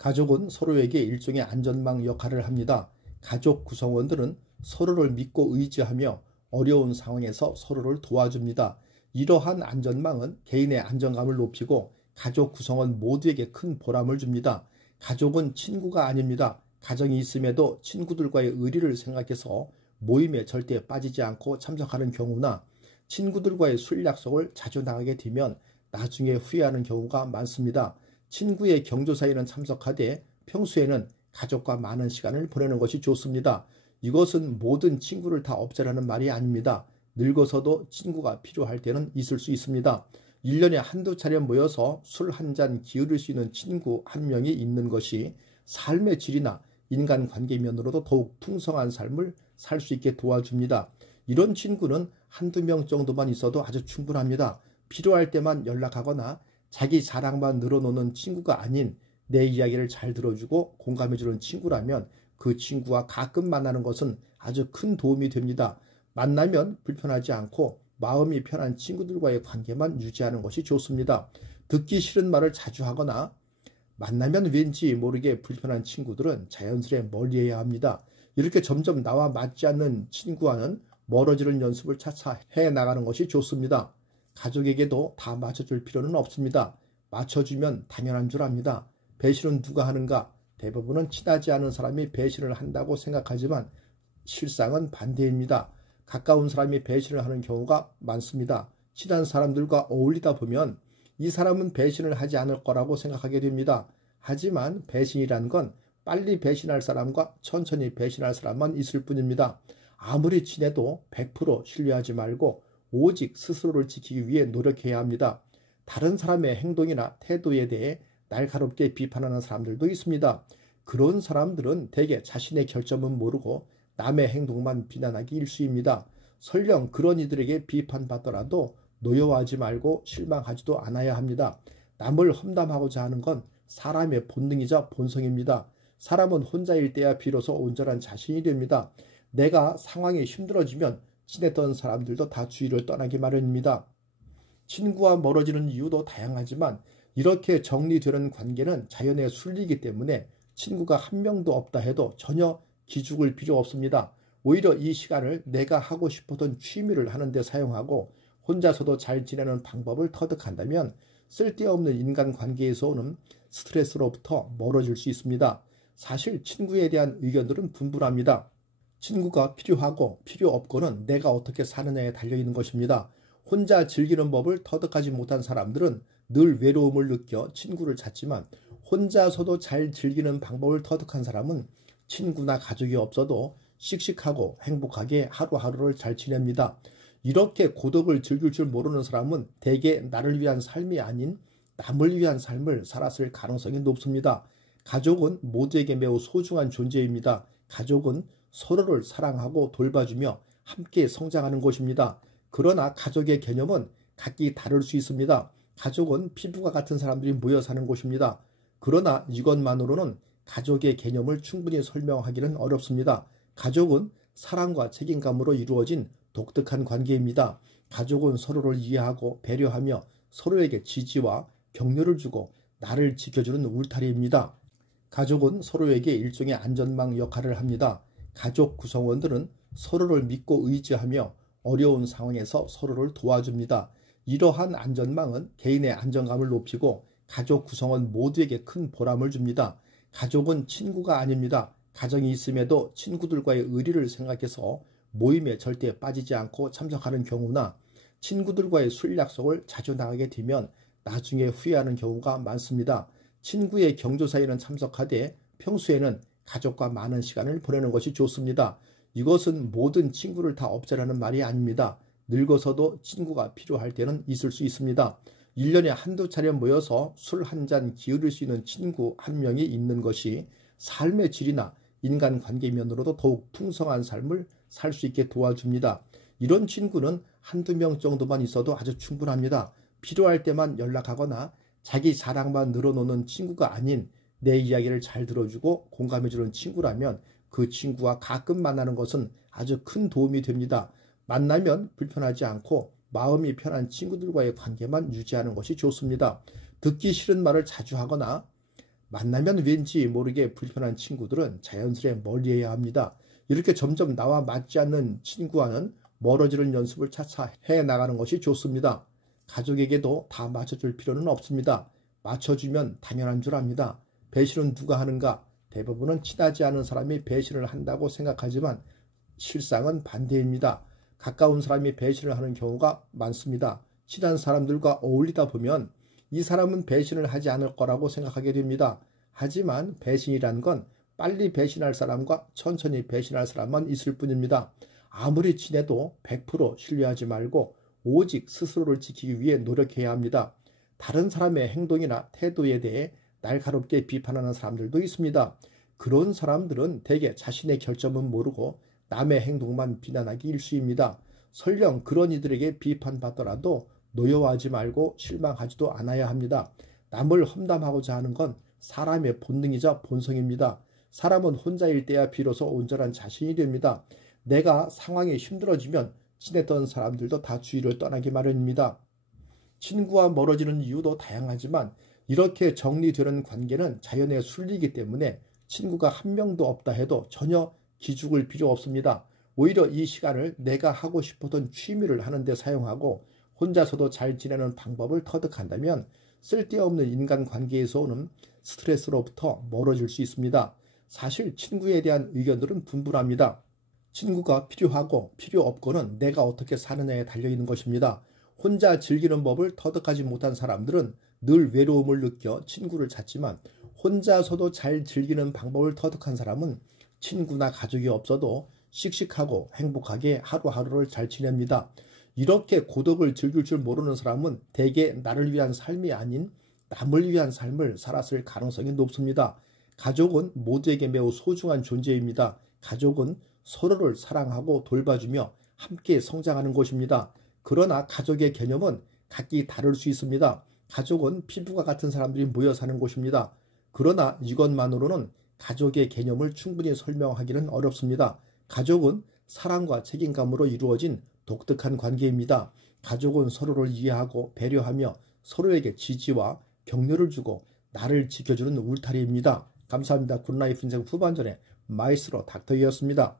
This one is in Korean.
가족은 서로에게 일종의 안전망 역할을 합니다. 가족 구성원들은 서로를 믿고 의지하며 어려운 상황에서 서로를 도와줍니다. 이러한 안전망은 개인의 안정감을 높이고 가족 구성원 모두에게 큰 보람을 줍니다. 가족은 친구가 아닙니다. 가정이 있음에도 친구들과의 의리를 생각해서 모임에 절대 빠지지 않고 참석하는 경우나 친구들과의 술 약속을 자주 나가게 되면 나중에 후회하는 경우가 많습니다. 친구의 경조사에는 참석하되 평소에는 가족과 많은 시간을 보내는 것이 좋습니다. 이것은 모든 친구를 다 없애라는 말이 아닙니다. 늙어서도 친구가 필요할 때는 있을 수 있습니다. 1년에 한두 차례 모여서 술 한 잔 기울일 수 있는 친구 한 명이 있는 것이 삶의 질이나 인간관계 면으로도 더욱 풍성한 삶을 살 수 있게 도와줍니다. 이런 친구는 한두 명 정도만 있어도 아주 충분합니다. 필요할 때만 연락하거나 자기 자랑만 늘어놓는 친구가 아닌 내 이야기를 잘 들어주고 공감해주는 친구라면 그 친구와 가끔 만나는 것은 아주 큰 도움이 됩니다. 만나면 불편하지 않고 마음이 편한 친구들과의 관계만 유지하는 것이 좋습니다. 듣기 싫은 말을 자주 하거나 만나면 왠지 모르게 불편한 친구들은 자연스레 멀리해야 합니다. 이렇게 점점 나와 맞지 않는 친구와는 멀어지는 연습을 차차 해나가는 것이 좋습니다. 가족에게도 다 맞춰줄 필요는 없습니다. 맞춰주면 당연한 줄 압니다. 배신은 누가 하는가? 대부분은 친하지 않은 사람이 배신을 한다고 생각하지만 실상은 반대입니다. 가까운 사람이 배신을 하는 경우가 많습니다. 친한 사람들과 어울리다 보면 이 사람은 배신을 하지 않을 거라고 생각하게 됩니다. 하지만 배신이란 건 빨리 배신할 사람과 천천히 배신할 사람만 있을 뿐입니다. 아무리 친해도 100% 신뢰하지 말고 오직 스스로를 지키기 위해 노력해야 합니다. 다른 사람의 행동이나 태도에 대해 날카롭게 비판하는 사람들도 있습니다. 그런 사람들은 대개 자신의 결점은 모르고 남의 행동만 비난하기 일쑤입니다. 설령 그런 이들에게 비판받더라도 노여워하지 말고 실망하지도 않아야 합니다. 남을 험담하고자 하는 건 사람의 본능이자 본성입니다. 사람은 혼자일 때야 비로소 온전한 자신이 됩니다. 내가 상황이 힘들어지면 친했던 사람들도 다 주위를 떠나기 마련입니다. 친구와 멀어지는 이유도 다양하지만 이렇게 정리되는 관계는 자연의 순리이기 때문에 친구가 한 명도 없다 해도 전혀 기죽을 필요 없습니다. 오히려 이 시간을 내가 하고 싶었던 취미를 하는 데 사용하고 혼자서도 잘 지내는 방법을 터득한다면 쓸데없는 인간관계에서 오는 스트레스로부터 멀어질 수 있습니다. 사실 친구에 대한 의견들은 분분합니다. 친구가 필요하고 필요 없고는 내가 어떻게 사느냐에 달려있는 것입니다. 혼자 즐기는 법을 터득하지 못한 사람들은 늘 외로움을 느껴 친구를 찾지만 혼자서도 잘 즐기는 방법을 터득한 사람은 친구나 가족이 없어도 씩씩하고 행복하게 하루하루를 잘 지냅니다. 이렇게 고독을 즐길 줄 모르는 사람은 대개 나를 위한 삶이 아닌 남을 위한 삶을 살았을 가능성이 높습니다. 가족은 모두에게 매우 소중한 존재입니다. 가족은 서로를 사랑하고 돌봐주며 함께 성장하는 곳입니다. 그러나 가족의 개념은 각기 다를 수 있습니다. 가족은 피부가 같은 사람들이 모여 사는 곳입니다. 그러나 이것만으로는 가족의 개념을 충분히 설명하기는 어렵습니다. 가족은 사랑과 책임감으로 이루어진 독특한 관계입니다. 가족은 서로를 이해하고 배려하며 서로에게 지지와 격려를 주고 나를 지켜주는 울타리입니다. 가족은 서로에게 일종의 안전망 역할을 합니다. 가족 구성원들은 서로를 믿고 의지하며 어려운 상황에서 서로를 도와줍니다. 이러한 안전망은 개인의 안정감을 높이고 가족 구성원 모두에게 큰 보람을 줍니다. 가족은 친구가 아닙니다. 가정이 있음에도 친구들과의 의리를 생각해서 모임에 절대 빠지지 않고 참석하는 경우나 친구들과의 술 약속을 자주 나가게 되면 나중에 후회하는 경우가 많습니다. 친구의 경조사에는 참석하되 평소에는 가족과 많은 시간을 보내는 것이 좋습니다. 이것은 모든 친구를 다 없애라는 말이 아닙니다. 늙어서도 친구가 필요할 때는 있을 수 있습니다. 1년에 한두 차례 모여서 술 한 잔 기울일 수 있는 친구 한 명이 있는 것이 삶의 질이나 인간관계 면으로도 더욱 풍성한 삶을 살 수 있게 도와줍니다. 이런 친구는 한두 명 정도만 있어도 아주 충분합니다. 필요할 때만 연락하거나 자기 자랑만 늘어놓는 친구가 아닌 내 이야기를 잘 들어주고 공감해주는 친구라면 그 친구와 가끔 만나는 것은 아주 큰 도움이 됩니다. 만나면 불편하지 않고 마음이 편한 친구들과의 관계만 유지하는 것이 좋습니다. 듣기 싫은 말을 자주 하거나 만나면 왠지 모르게 불편한 친구들은 자연스레 멀리해야 합니다. 이렇게 점점 나와 맞지 않는 친구와는 멀어지는 연습을 차차 해나가는 것이 좋습니다. 가족에게도 다 맞춰줄 필요는 없습니다. 맞춰주면 당연한 줄 압니다. 배신은 누가 하는가? 대부분은 친하지 않은 사람이 배신을 한다고 생각하지만 실상은 반대입니다. 가까운 사람이 배신을 하는 경우가 많습니다. 친한 사람들과 어울리다 보면 이 사람은 배신을 하지 않을 거라고 생각하게 됩니다. 하지만 배신이란 건 빨리 배신할 사람과 천천히 배신할 사람만 있을 뿐입니다. 아무리 친해도 100% 신뢰하지 말고 오직 스스로를 지키기 위해 노력해야 합니다. 다른 사람의 행동이나 태도에 대해 날카롭게 비판하는 사람들도 있습니다. 그런 사람들은 대개 자신의 결점은 모르고 남의 행동만 비난하기 일쑤입니다. 설령 그런 이들에게 비판받더라도 노여워하지 말고 실망하지도 않아야 합니다. 남을 험담하고자 하는 건 사람의 본능이자 본성입니다. 사람은 혼자일 때야 비로소 온전한 자신이 됩니다. 내가 상황이 힘들어지면 친했던 사람들도 다 주위를 떠나기 마련입니다. 친구와 멀어지는 이유도 다양하지만 이렇게 정리되는 관계는 자연의 순리이기 때문에 친구가 한 명도 없다 해도 전혀 기죽을 필요 없습니다. 오히려 이 시간을 내가 하고 싶었던 취미를 하는 데 사용하고 혼자서도 잘 지내는 방법을 터득한다면 쓸데없는 인간관계에서 오는 스트레스로부터 멀어질 수 있습니다. 사실 친구에 대한 의견들은 분분합니다. 친구가 필요하고 필요 없고는 내가 어떻게 사느냐에 달려있는 것입니다. 혼자 즐기는 법을 터득하지 못한 사람들은 늘 외로움을 느껴 친구를 찾지만 혼자서도 잘 즐기는 방법을 터득한 사람은 친구나 가족이 없어도 씩씩하고 행복하게 하루하루를 잘 지냅니다. 이렇게 고독을 즐길 줄 모르는 사람은 대개 나를 위한 삶이 아닌 남을 위한 삶을 살았을 가능성이 높습니다. 가족은 모두에게 매우 소중한 존재입니다. 가족은 서로를 사랑하고 돌봐주며 함께 성장하는 곳입니다. 그러나 가족의 개념은 각기 다를 수 있습니다. 가족은 피부가 같은 사람들이 모여 사는 곳입니다. 그러나 이것만으로는 가족의 개념을 충분히 설명하기는 어렵습니다. 가족은 사랑과 책임감으로 이루어진 독특한 관계입니다. 가족은 서로를 이해하고 배려하며 서로에게 지지와 격려를 주고 나를 지켜주는 울타리입니다. 감사합니다. 굿라이프 인생 후반전의 마이스터 닥터이었습니다.